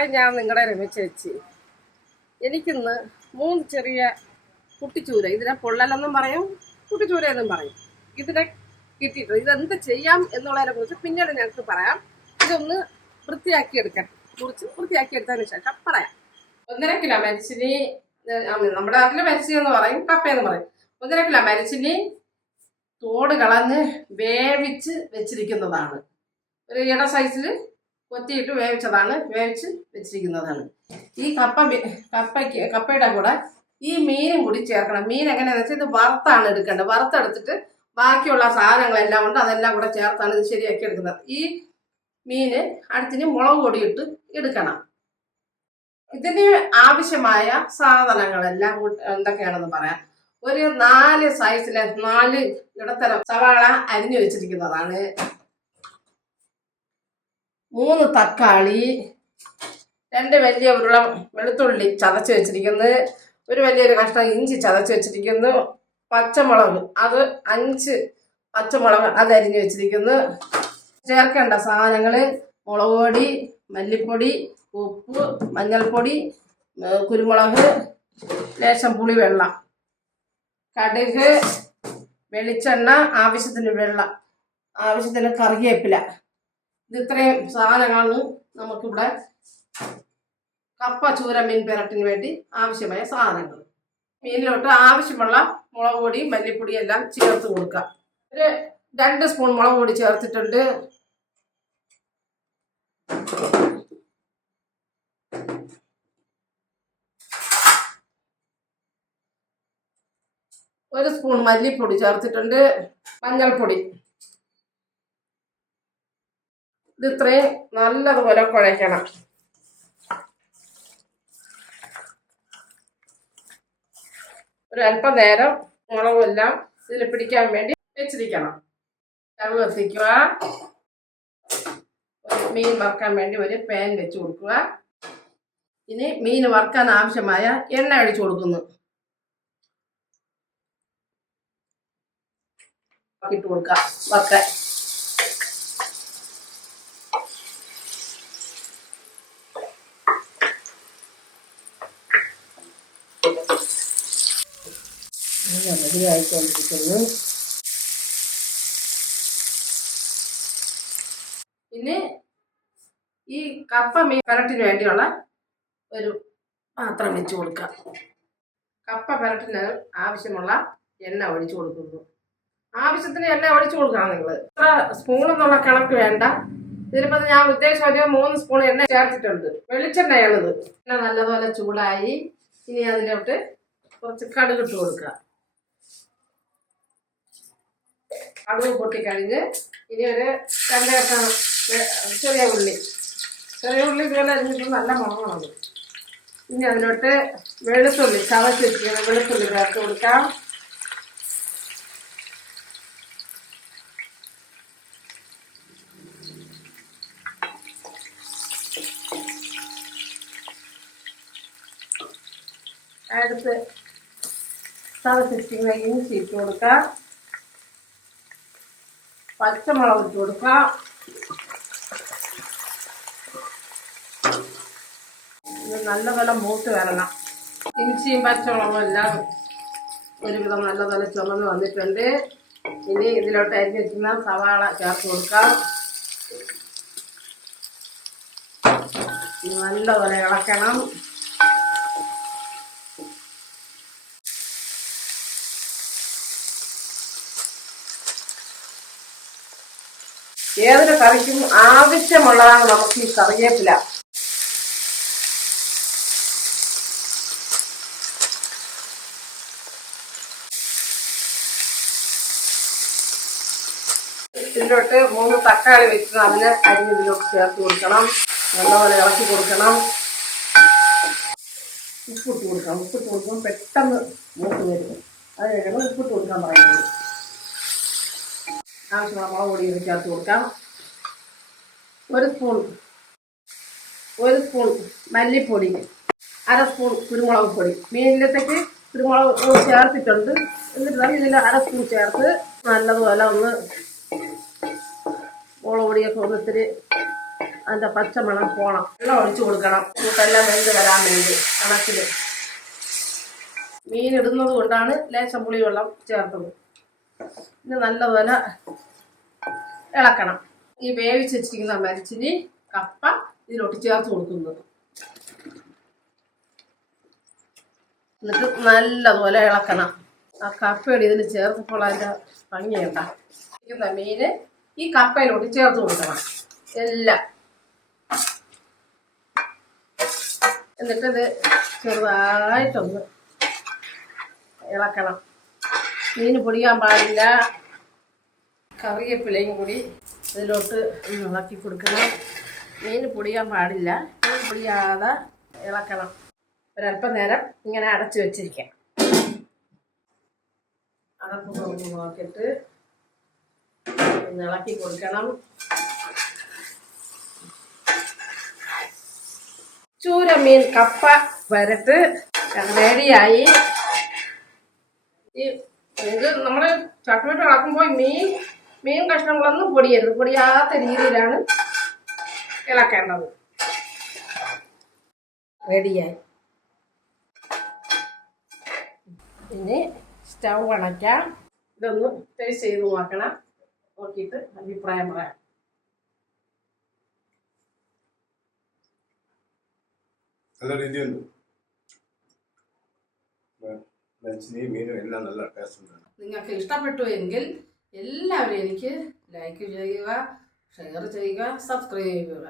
Hi ഞാൻ നിങ്ങളുടെ രമേശ് ചേച്ചി എനിക്കിന്ന് മൂന്ന് ചെറിയ കുട്ടിച്ചൂര. ഇതിനെ പൊള്ളലെന്നും പറയും കുട്ടിച്ചൂര എന്നും പറയും. ഇതിനെ കിട്ടിയിട്ടുണ്ട്. ഇതെന്ത് ചെയ്യാം എന്നുള്ളതിനെ കുറിച്ച് പിന്നീട് ഞങ്ങൾക്ക് പറയാം. ഇതൊന്ന് വൃത്തിയാക്കി എടുക്കാൻ കുറിച്ച് വൃത്തിയാക്കി എടുത്തതിന് ശേഷം പറയാം. ഒന്നര കിലോ മരിച്ചിനി നമ്മുടെ നാട്ടിൽ മരിച്ചിനി എന്ന് പറയും കപ്പ എന്ന് പറയും. ഒന്നര കിലോ മരിച്ചിനി തോട് കളഞ്ഞ് വേവിച്ച് വെച്ചിരിക്കുന്നതാണ്. ഒരു ഇട സൈസിൽ കൊത്തിയിട്ട് വേവിച്ചതാണ്. വേവിച്ച് വെച്ചിരിക്കുന്നതാണ്. ഈ കപ്പ കപ്പയ്ക്ക് കപ്പയുടെ കൂടെ ഈ മീനും കൂടി ചേർക്കണം. മീൻ എങ്ങനെയാണെന്ന് വെച്ചാൽ ഇത് വറുത്താണ് എടുക്കേണ്ടത്. വറുത്തെടുത്തിട്ട് ബാക്കിയുള്ള സാധനങ്ങളെല്ലാം ഉണ്ട്. അതെല്ലാം കൂടെ ചേർത്താണ് ഇത് ശരിയാക്കി എടുക്കുന്നത്. ഈ മീന് അടുത്തിന് മുളക് പൊടി ഇട്ട് എടുക്കണം. ഇതിന് ആവശ്യമായ സാധനങ്ങളെല്ലാം എന്തൊക്കെയാണെന്ന് പറയാം. ഒരു നാല് സൈസിലെ നാല് ഇടത്തരം സവാള അരിഞ്ഞു വെച്ചിരിക്കുന്നതാണ്. മൂന്ന് തക്കാളി രണ്ട് വലിയ ഉരുളം വെളുത്തുള്ളി ചതച്ച് വെച്ചിരിക്കുന്നത് ഒരു വലിയൊരു കഷ്ണം ഇഞ്ചി ചതച്ച് വെച്ചിരിക്കുന്നു. പച്ചമുളക് അത് അഞ്ച് പച്ചമുളക് അത് അരിഞ്ഞ് വെച്ചിരിക്കുന്നു. ചേർക്കേണ്ട സാധനങ്ങൾ മുളക് പൊടി മല്ലിപ്പൊടി ഉപ്പ് മഞ്ഞൾപ്പൊടി കുരുമുളക് ലേശം പുളി വെള്ളം കടുക് വെളിച്ചെണ്ണ ആവശ്യത്തിന് വെള്ളം ആവശ്യത്തിന് കറിവേപ്പില. ഇത് ഇത്രയും സാധനങ്ങളാണ് നമുക്കിവിടെ കപ്പ ചൂര മീൻ പെരട്ടിന് വേണ്ടി ആവശ്യമായ സാധനങ്ങൾ മീനിലോട്ട് ആവശ്യമുള്ള മുളക് പൊടി മല്ലിപ്പൊടി എല്ലാം ചേർത്ത് കൊടുക്കുക ഒരു രണ്ട് സ്പൂൺ മുളക് പൊടി ചേർത്തിട്ടുണ്ട്. ഒരു സ്പൂൺ മല്ലിപ്പൊടി ചേർത്തിട്ടുണ്ട്. മഞ്ഞൾപ്പൊടി. ഇത് ഇത്രയും നല്ലതുപോലെ കുഴയ്ക്കണം. ഒരു അല്പം നേരം മുളകുമെല്ലാം ഇതിൽ പിടിക്കാൻ വേണ്ടി വെച്ചിരിക്കണം. സ്റ്റവ് കത്തിക്കുക മീൻ വറുക്കാൻ വേണ്ടി ഒരു പാൻ വെച്ച് കൊടുക്കുക. ഇനി മീൻ വറുക്കാൻ ആവശ്യമായ എണ്ണ ഒഴിച്ചു കൊടുക്കുന്നു. ഇട്ട് കൊടുക്കുക. വറുക്കാൻ റെഡി പിന്നെ ഈ കപ്പ മീൻ പെരട്ടിന് വേണ്ടിയുള്ള ഒരു പാത്രം വെച്ച് കൊടുക്കാം കപ്പ പെരട്ടിന് ആവശ്യമുള്ള എണ്ണ ഒഴിച്ചു കൊടുക്കുന്നു. ആവശ്യത്തിന് എണ്ണ ഒഴിച്ചു കൊടുക്കണം നിങ്ങൾ ഇത്ര സ്പൂൺ എന്നുള്ള കണക്ക് വേണ്ട. ഇതിലിപ്പോൾ ഞാൻ ഉദ്ദേശം ഒരു മൂന്ന് സ്പൂൺ എണ്ണ ചേർത്തിട്ടുണ്ട്. വെളിച്ചെണ്ണയാണിത്. എണ്ണ നല്ലപോലെ ചൂടായി. ഇനി അതിലോട്ട് കുറച്ച് കടുകിട്ട് കൊടുക്കുക. കടുക് പൊട്ടിക്കഴിഞ്ഞ് ഇനി ഒരു രണ്ട് കഷ്ണം ചെറിയ ഉള്ളി. ചെറിയ ഉള്ളി ഇതുപോലെ അരിഞ്ഞിട്ട് നല്ല മുളകണം ഇനി അതിലോട്ട് വെളുത്തുള്ളി ചവച്ചിരിക്കുന്ന വെച്ചിരിക്കുന്ന വെളുത്തുള്ളി ചേർത്ത് കൊടുക്കാം. അടുത്ത് ചവച്ച് വെച്ചിരിക്കുന്ന ഇഞ്ചി ഇട്ട് കൊടുക്കാം. പച്ചമുളക് ഇട്ട് കൊടുക്കാം. ഇത് നല്ലപോലെ മൂത്ത് വരണം. ഇഞ്ചിയും പച്ചമുളകും എല്ലാം ഒരുവിധം നല്ലപോലെ ചുമന്ന് വന്നിട്ടുണ്ട്. ഇനി ഇതിലോട്ട് അരിഞ്ഞിരിക്കുന്ന സവാള ചേർത്ത് കൊടുക്കാം. നല്ലപോലെ ഇളക്കണം. ഏതൊരു കറിക്കും ആവശ്യമുള്ളതാണ് നമുക്ക് ഈ കറിവേപ്പില. ഇതിലോട്ട് മൂന്ന് തക്കാളി വെച്ച് അതിന് അരിഞ്ഞ് ഇതിലോട്ട് ചേർത്ത് കൊടുക്കണം. നല്ലപോലെ ഇളക്കി കൊടുക്കണം. ഉപ്പിട്ട് കൊടുക്കണം. ഉപ്പിട്ട് കൊടുക്കുമ്പോൾ പെട്ടെന്ന് മൂത്ത് വരും. അത് കഴിക്കണം ഉപ്പിട്ട് കൊടുക്കാൻ പറയുന്നത്. ആവശ്യമുള്ള മുളക് പൊടി ഇതിൽ ചേർത്ത് കൊടുക്കാം. ഒരു സ്പൂൺ ഒരു സ്പൂൺ മല്ലിപ്പൊടി അര സ്പൂൺ കുരുമുളക് പൊടി. മീനിലത്തേക്ക് കുരുമുളക് ചേർത്തിട്ടുണ്ട്. എന്നിട്ട് ഇതിൽ അര സ്പൂൺ ചേർത്ത് നല്ലതുപോലെ ഒന്ന് മുളക് പൊടിയൊക്കെ ഒന്ന് ഇത്തിരി അതിന്റെ പച്ചമണം പോണം. വെള്ളം ഒഴിച്ചു കൊടുക്കണം. കൂട്ടെല്ലാം വെന്ത് വരാൻ വേണ്ടി കണക്കിൽ മീൻ ഇടുന്നത് കൊണ്ടാണ് ലേശം പുളി വെള്ളം ചേർത്തത്. ഇത് നല്ലപോലെ ഇളക്കണം. ഈ വേവിച്ച് വെച്ചിരിക്കുന്ന മരച്ചിനി കപ്പ ഇതിലോട്ട് ചേർത്ത് കൊടുക്കുന്നത്. എന്നിട്ട് നല്ലതുപോലെ ഇളക്കണം. ആ കപ്പയുടെ ഇതിൽ ചേർത്തപ്പോൾ അതിന്റെ ഭംഗിയുണ്ട ഇരിക്കുന്ന മീന് ഈ കപ്പയിലോട്ട് ചേർത്ത് കൊടുക്കണം. എല്ലാം. എന്നിട്ടത് ചെറുതായിട്ടൊന്ന് ഇളക്കണം. മീൻ പൊടിയാൻ പാടില്ല. കറിവേപ്പിലയും കൂടി ഇതിലോട്ട് ഇളക്കി കൊടുക്കണം. മീൻ പൊടിയാൻ പാടില്ല. മീൻ പൊടിയാതെ ഇളക്കണം. ഒരല്പം നേരം ഇങ്ങനെ അടച്ചു വെച്ചിരിക്കാം. അടപ്പ് കുറഞ്ഞ് നോക്കിയിട്ട് ഇളക്കി കൊടുക്കണം. ചൂരമീൻ കപ്പ വരട്ട്. റെഡിയായി ഈ ഇത് നമ്മൾ ചട്ടുവിട്ട് ഇളക്കുമ്പോൾ മീൻ മീൻ കഷ്ണങ്ങളൊന്നും പൊടിയരുത്. പൊടിയാത്ത രീതിയിലാണ് ഇളക്കേണ്ടത്. റെഡിയായി. ഇനി സ്റ്റൗ അണയ്ക്കാം ഇതൊന്ന് ടേസ്റ്റ് ചെയ്ത് നോക്കണം. നോക്കിയിട്ട് അഭിപ്രായം പറയാം. നല്ല രീതിയുണ്ട്. മരിച്ചിനെയും മീനും എല്ലാം നല്ല ടേസ്റ്റ് ഉണ്ട് നിങ്ങൾക്ക് ഇഷ്ടപ്പെട്ടു എങ്കിൽ എല്ലാവരും എനിക്ക് ലൈക്ക് ചെയ്യുക ഷെയർ ചെയ്യുക സബ്സ്ക്രൈബ് ചെയ്യുക.